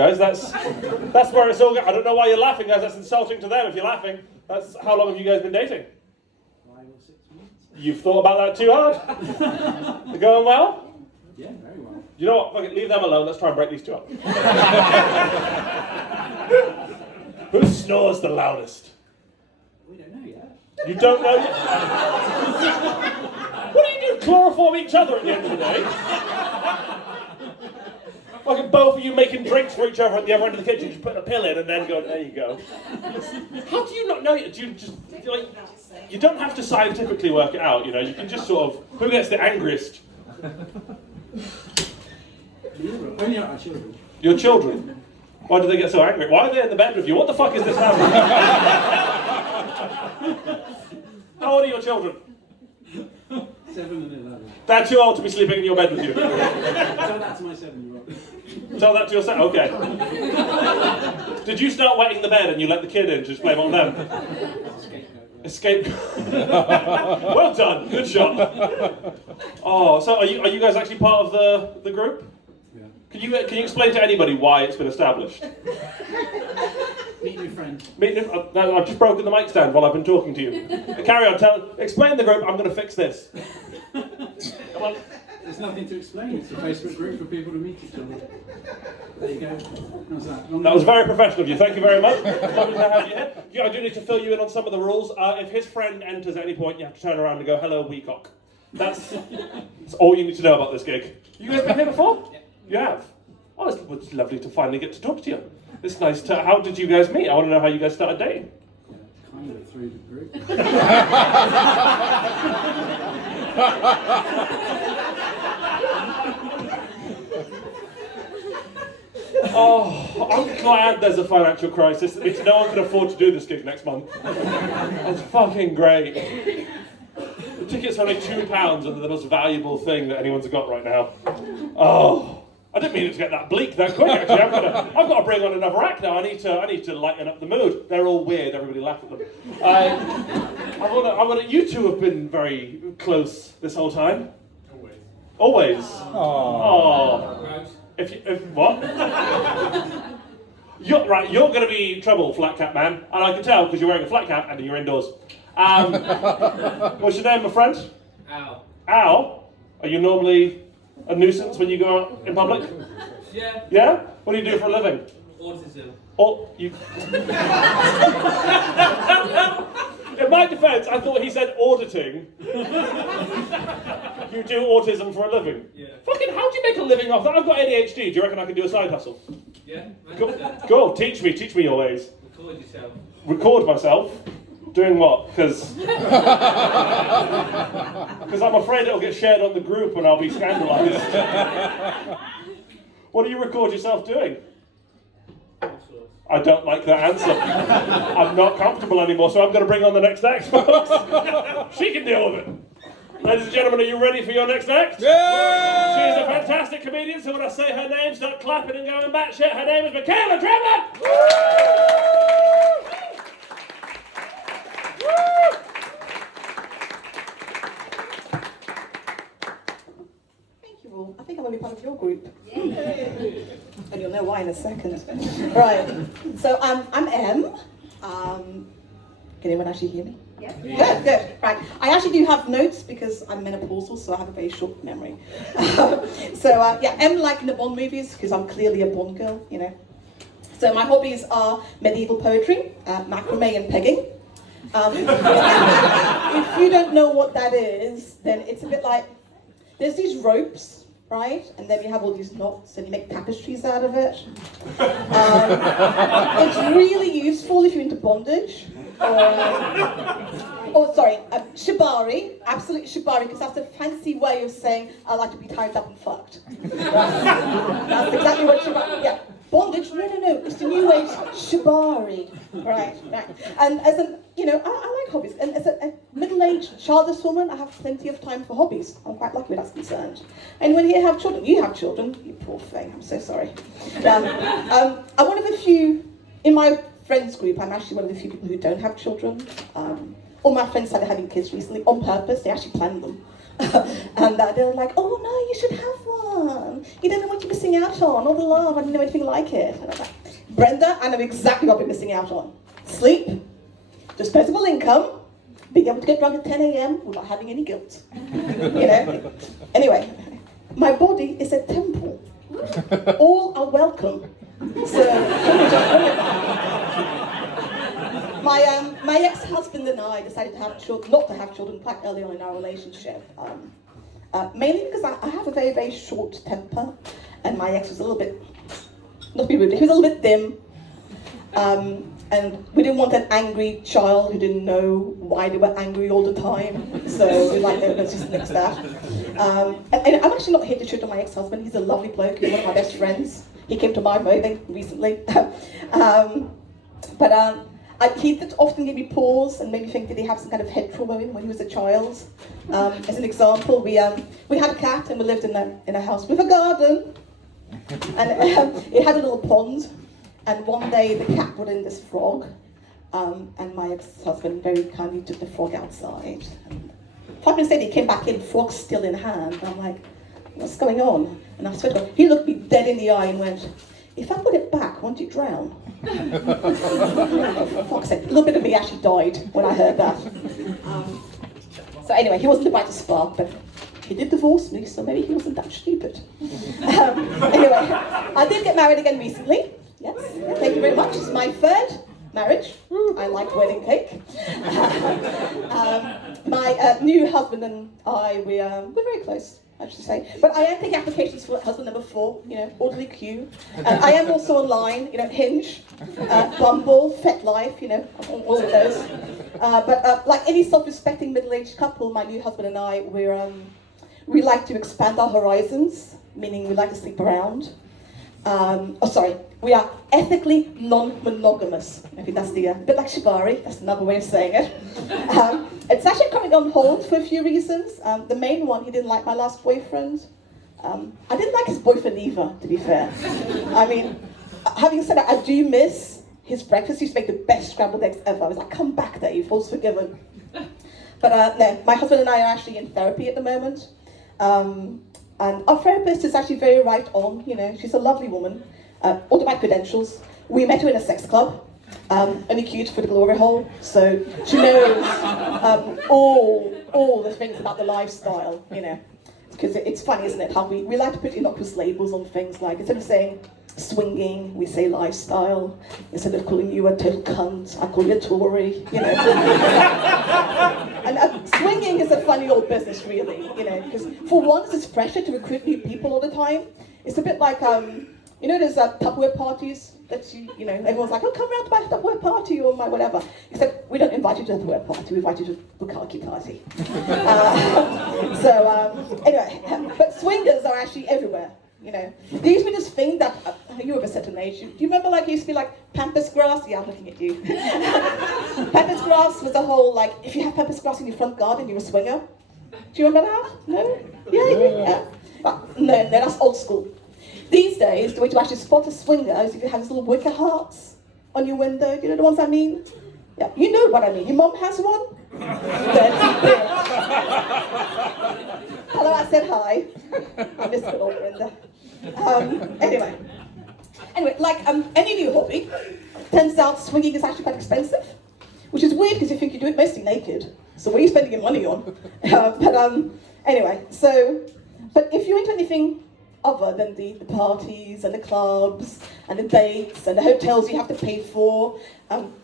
Guys, that's where it's all going. I don't know why you're laughing, guys. That's insulting to them if you're laughing. That's how long have you guys been dating? 5 or 6 months. You've thought about that too hard? They're going well? Yeah, very well. You know what? Fuck it, leave them alone. Let's try and break these two up. Who snores the loudest? We don't know yet. You don't know yet? What do you do? Chloroform each other at the end of the day? Like both of you making drinks for each other at the other end of the kitchen, just putting a pill in and then going, there you go. How do you not know it? Do you just, like, you don't have to scientifically work it out, you know, you can just sort of, who gets the angriest? Only our children. Your children? Why do they get so angry? Why are they in the bed with you? What the fuck is this happening? How old are your children? 7 and 11. They're too old to be sleeping in your bed with you. Tell that to my 7-year-old. Tell that to your son. Okay. Did you start wetting the bed and you let the kid in to just blame it on them? Escape. Well done. Good shot. Oh, so are you guys actually part of the group? Yeah. Can you explain to anybody why it's been established? Meet new friend. I've just broken the mic stand while I've been talking to you. Carry on. Explain the group. I'm going to fix this. Come on. There's nothing to explain. It's a Facebook group for people to meet each other. There you go. How's that? That was very professional of you. Thank you very much. Lovely to have you here. Yeah, I do need to fill you in on some of the rules. If his friend enters at any point, you have to turn around and go, hello, Weacock. That's all you need to know about this gig. You guys been here before? Yeah. You have? Oh, it's lovely to finally get to talk to you. It's nice to... How did you guys meet? I want to know how you guys started dating. Kind of through the group. Oh, I'm glad there's a financial crisis. It means no one can afford to do this gig next month. That's fucking great. The tickets are only £2 and they're the most valuable thing that anyone's got right now. Oh, I didn't mean it to get that bleak that quick. Actually, I've got to bring on another act now. I need to lighten up the mood. They're all weird. Everybody laugh at them. You two have been very close this whole time. Always. Oh. If what? You're going to be trouble, flat cap man, and I can tell because you're wearing a flat cap and you're indoors. What's your name, my friend? Al. Al? Are you normally a nuisance when you go out in public? Yeah. Yeah? What do you do for a living? Autism. Oh, you. In my defence, I thought he said auditing. You do autism for a living? Yeah. Fucking, how do you make a living off that? I've got ADHD. Do you reckon I can do a side hustle? Yeah. Go, teach me your ways. Record yourself. Record myself? Doing what? Because I'm afraid it'll get shared on the group and I'll be scandalised. What do you record yourself doing? I don't like that answer. I'm not comfortable anymore, so I'm going to bring on the next act, folks. She can deal with it. Ladies and gentlemen, are you ready for your next act? Yeah! She is a fantastic comedian, so when I say her name, start clapping and going batshit. Her name is Michaela Trevor! Thank you all. I think I'm going to be part of your group. And you'll know why in a second. Right. So I'm Em. Can anyone actually hear me? Yeah. Good. Right. I actually do have notes because I'm menopausal, so I have a very short memory. Em like in the Bond movies because I'm clearly a Bond girl, you know. So my hobbies are medieval poetry, macrame and pegging. If you don't know what that is, then it's a bit like, there's these ropes, right? And then you have all these knots and you make tapestries out of it. It's really useful if you're into bondage. Shibari, absolute shibari, because that's a fancy way of saying I like to be tied up and fucked. That's exactly what shibari, yeah. Bondage, no, it's the new age shibari. Right. And as I like hobbies. And as a middle-aged, childless woman, I have plenty of time for hobbies. I'm quite lucky where that's concerned. And when you have children, you poor thing, I'm so sorry. I'm one of the few, in my friends group, I'm actually one of the few people who don't have children. All my friends started having kids recently on purpose, they actually planned them. And they were like, oh no, you should have one. You don't know what you're missing out on, all the love, I didn't know anything like it. And I was like, Brenda, I know exactly what you're missing out on. Sleep, disposable income, being able to get drunk at 10 a.m. without having any guilt. You know? Anyway, my body is a temple. All are welcome. So, my ex-husband and I decided to have children, not to have children quite early on in our relationship. Mainly because I have a very, very short temper, and my ex was a little bit, not to be rude, he was a little bit dim. And we didn't want an angry child who didn't know why they were angry all the time. So we're like, no, let's just nix that. And I'm actually not here to shit on my ex-husband. He's a lovely bloke. He's one of my best friends. He came to my wedding recently. He did often give me pause and made me think, did he have some kind of head trauma when he was a child? As an example, we had a cat and we lived in a house with a garden. And it had a little pond. And one day the cat brought in this frog, and my ex-husband very kindly took the frog outside. And 5 minutes later he came back in, frog still in hand. And I'm like, what's going on? And I swear to God, he looked me dead in the eye and went, if I put it back, won't you drown? For fuck's sake, a little bit of me actually died when I heard that. So anyway, he wasn't the brightest spark, but he did divorce me, so maybe he wasn't that stupid. Anyway, I did get married again recently. Yes, thank you very much. It's my third marriage. I like wedding cake. My new husband and I, we're very close, I should say. But I am taking applications for husband number 4, orderly queue. I am also online, Hinge, Bumble, FetLife, all of those. But like any self-respecting middle-aged couple, my new husband and I, we like to expand our horizons, meaning we like to sleep around. We are ethically non-monogamous. I think that's a bit like shibari, that's another way of saying it. It's actually coming on hold for a few reasons. The main one, he didn't like my last boyfriend. I didn't like his boyfriend either, to be fair. I mean, having said that, I do miss his breakfast. He used to make the best scrambled eggs ever. I was like, come back, Dave, all's forgiven. But no, my husband and I are actually in therapy at the moment. And our therapist is actually very right on, she's a lovely woman. All the right credentials. We met her in a sex club, only cute for the glory hole, so she knows all the things about the lifestyle, because it's funny, isn't it, how we like to put innocuous labels on things, like instead of saying swinging, we say lifestyle. Instead of calling you a total cunt, I call you a Tory, And swinging is a funny old business, really, because for once there's pressure to recruit new people all the time. It's a bit like, there's Tupperware parties that everyone's like, oh, come round to my Tupperware party or my whatever. Except we don't invite you to the Tupperware party, we invite you to the Bukkake party. Anyway, but swingers are actually everywhere. There used to be this thing that, you of a certain age, do you remember it used to be like pampas grass? Yeah, I'm looking at you. Pampas grass was the whole, if you have pampas grass in your front garden, you're a swinger. Do you remember that? No? Yeah. No, that's old school. These days, the way to actually spot a swinger is if you have these little wicker hearts on your window. Do you know the ones I mean? Yeah, you know what I mean. Your mom has one? Hello, I said hi. I miss good old Brenda. Anyway, like any new hobby, turns out swinging is actually quite expensive, which is weird because you think you do it mostly naked. So what are you spending your money on? But if you're into anything other than the parties and the clubs and the dates and the hotels you have to pay for,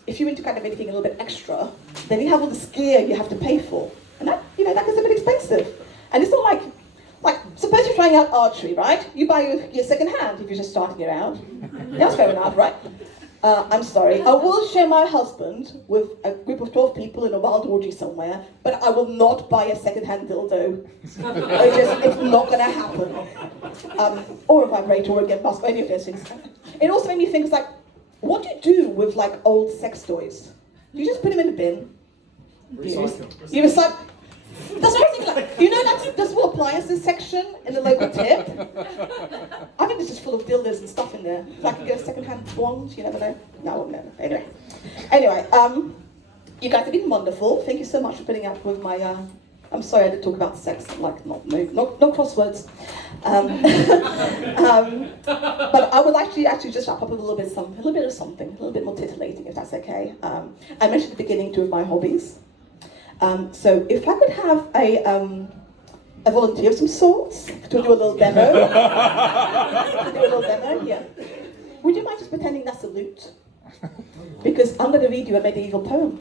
if you're into kind of anything a little bit extra, then you have all this gear you have to pay for. And that gets a bit expensive. And it's not like suppose you're trying out archery, right? You buy your second hand if you're just starting it out. That's fair enough, right? I'm sorry, I will share my husband with a group of 12 people in a wild orgy somewhere, but I will not buy a second-hand dildo. It's not going to happen. Or a vibrator or a get mask, or any of those things. It also made me think, what do you do with old sex toys? Do you just put them in the bin? Recycle. You recycle. That's what I was thinking, that's what appliances section in the local tip. I think this is full of dildos and stuff in there. I could get a second-hand wand, you never know. No. Anyway, you guys have been wonderful. Thank you so much for putting up with my I'm sorry I did talk about sex, like no crosswords. But I would actually just wrap up with a little bit of something, a little bit more titillating, if that's okay. I mentioned at the beginning two of my hobbies. So if I could have a volunteer of some sorts to do a little demo, yeah. Would you mind just pretending that's a lute? Because I'm going to read you a medieval poem.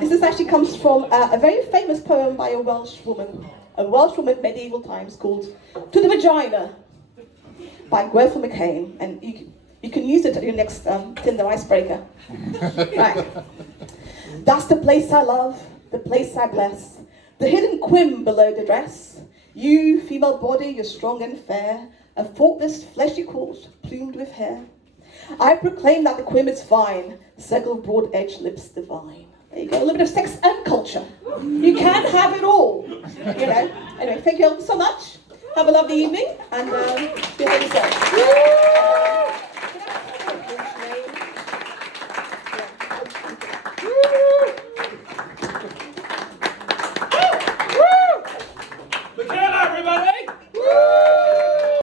This actually comes from a very famous poem by a Welsh woman medieval times called "To the Vagina" by Gwerthel McCain, and you can use it at your next Tinder icebreaker. Right. That's the place I love, the place I bless, the hidden quim below the dress. You, female body, you're strong and fair, a faultless fleshy court, plumed with hair. I proclaim that the quim is fine, circle of broad-edged lips divine. There you go, a little bit of sex and culture. You can have it all, you know. Anyway, thank you all so much. Have a lovely evening, and behave yourself.